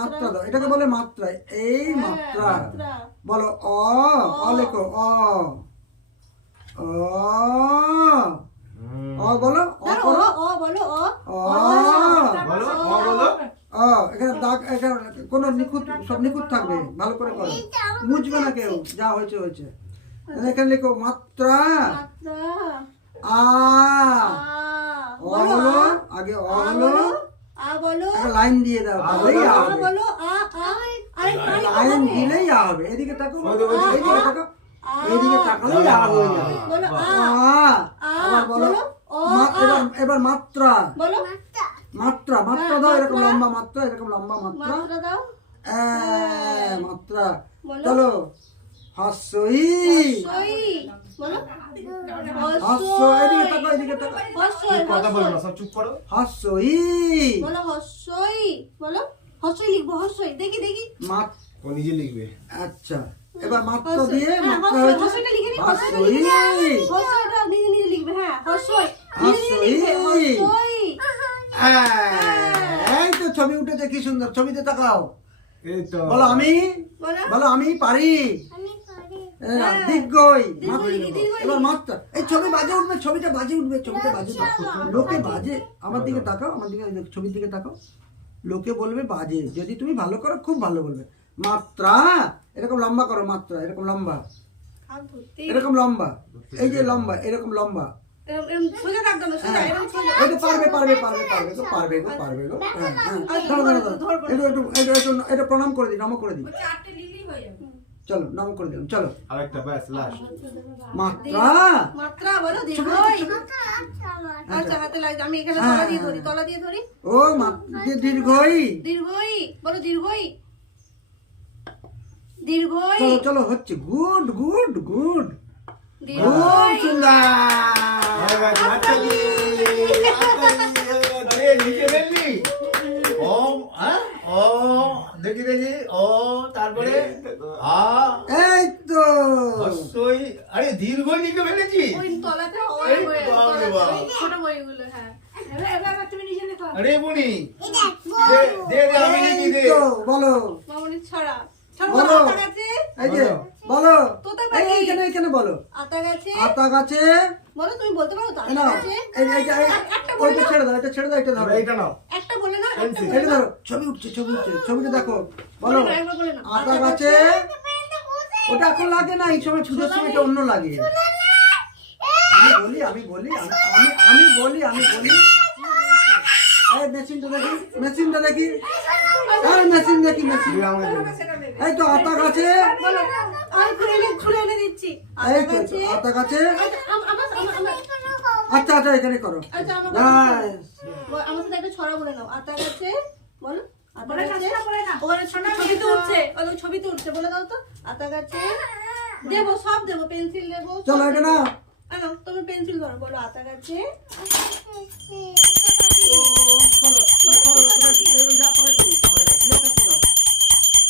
মাত্রা দাও, এটাকে বলে মাত্রা। এই মাত্রা বলো, অ লেখো, অ বলো, এখানে দাগ, এখানে কোনো নিখুঁত, সব নিখুঁত থাকবে, ভালো করে করো, মুছবে না কেউ, যা হয়েছে হয়েছে। এখানে লিখো মাত্রা, আ হলো, আগে হলো, একটা লাইন দিয়ে দাও, তাহলেই আ হবে, লাইন দিলেই আ হবে। এদিকে তাকাও, এইদিকে তাকাও, এইদিকে তাকালেই আ হয়ে যাবে। আবার বলো, এবার মাত্রা, মাত্রা, মাত্রা দাও, এরকম লম্বা মাত্রা, এরকম লম্বা মাত্রা, মাত্রা। চলো, হস্যই, এদিকে তাকাও, এদিকে তাকাও, কথা বলো না, সব চুপ করো। হস্যই, বলো হস্যই, বলো হস্যই লিখবো, হস্যই, দেখি দেখি, ও নিজে লিখবে। আচ্ছা, এবার মাত্রা দিয়ে, মাত্রা হচ্ছে হস্যইটা লিখে নি, হস্যই, হস্যইটা নিজে নিজে লিখবে, হ্যাঁ হস্যই নিজে নিজে লিখবে, হস্যই। এই তো ছবি উঠেছে, কি সুন্দর, ছবিতে তাকাও, এই তো বলো আমি, বলো আমি পারি, দিগ্গই, এবার মাত্রা, এই ছবি বাজে উঠবে, ছবিটা বাজে উঠবে, ছবিটা বাজে উঠবে, লোকে বাজে, আমার দিকে তাকাও, আমার দিকে, ছবির দিকে তাকাও, লোকে বলবে বাজে, যদি তুমি ভালো করো খুব ভালো বলবে। মাত্রা, এরকম লম্বা করো, মাত্রা এরকম লম্বা, এরকম লম্বা, এই যে লম্বা, এরকম লম্বা, সোজা রাখবে না, সোজা এরকম সোজা, এই তো পারবে, পারবে, পারবে, পারবে গো, পারবে গো, পারবে গো, হ্যাঁ হ্যাঁ, দাঁড়াও, এটা প্রণাম করে দিই, নম করে দিই, চারটে লিখলেই হয়ে যাবে। চলো নম করে দিলাম, চলো, আরেকটা ব্যাস লাস্ট। মাত্রা, মাত্রা বলো, দীর্ঘই, আচ্ছা হাতে লাগবে, আমি এখানে তলা দিয়ে ধরি, তলা দিয়ে ধরি, ও দীর্ঘই, দীর্ঘই বলো, দীর্ঘই, দীর্ঘই, চলো চলো, হচ্ছে, গুড গুড গুড, খুব দীর্ঘই, সুন্দর, হয়ে গেছে, হাততালি, হাততালি, লিখে ফেললি। ওম, ওম, দেখি দেখি, ও, তারপরে আ, এই তো, হস্যই, আরে দীর্ঘ লিখে ফেলেছি। ওই তলাতে এই বাবা বাবা। ছোট বইগুলো, হ্যাঁ, এবার তুমি নিজে লেখো, আরে বুনি, দে দে দে, আমি লিখি দে। এই তো, বলো, মামনি ছড়া, ছড়া বলো। আতা গাছে, এই যে বলো, তোতা এই পাখি, এইখানে এইখানে বলো, আতা গাছে, আতা গাছে, বলো তুমি বলতে পারো তো, এই আতা নাও, গাছে, একটা ওইটা ছেড়ে দাও, এটা ছেড়ে দাও, এটা ধরো, এইটা নাও। একটা বলে না, একটা পেন্সিল। বলে এটা না, ধরো, ছবি উঠছে, ছবি উঠছে, ছবিটা দেখো, বলো, বলে না, একবার বলে না, আতা গাছে, ওটা এখন লাগে না, এই সময় পুজোর সময় এটা অন্য লাগে, আমি বলি, এই মেশিনটা দেখি, মেশিনটা দেখি, আরে মেশিন দেখি, মেশিন, তুই আমাকে দে। এই তো আতা গাছে, বলো, আমি খুলে এনে দিচ্ছি, এই আতা তো গাছে, আতা গাছে, আচ্ছা, আমার আচ্ছা আচ্ছা এখানে করো, আচ্ছা, আমার সাথে একটা ছড়া বলে নাও, আতা গাছে, বলো, আতা গাছে, ওখানে ছবিতে উঠছে, ওই ছবিতে উঠছে, বলে দাও তো, আতা গাছে, দেবো, সব দেবো, পেন্সিল দেবো, চলো এটা না, আনো, তুমি পেন্সিল ধরো, বলো আতা গাছে, চলো করো, যা করে করি।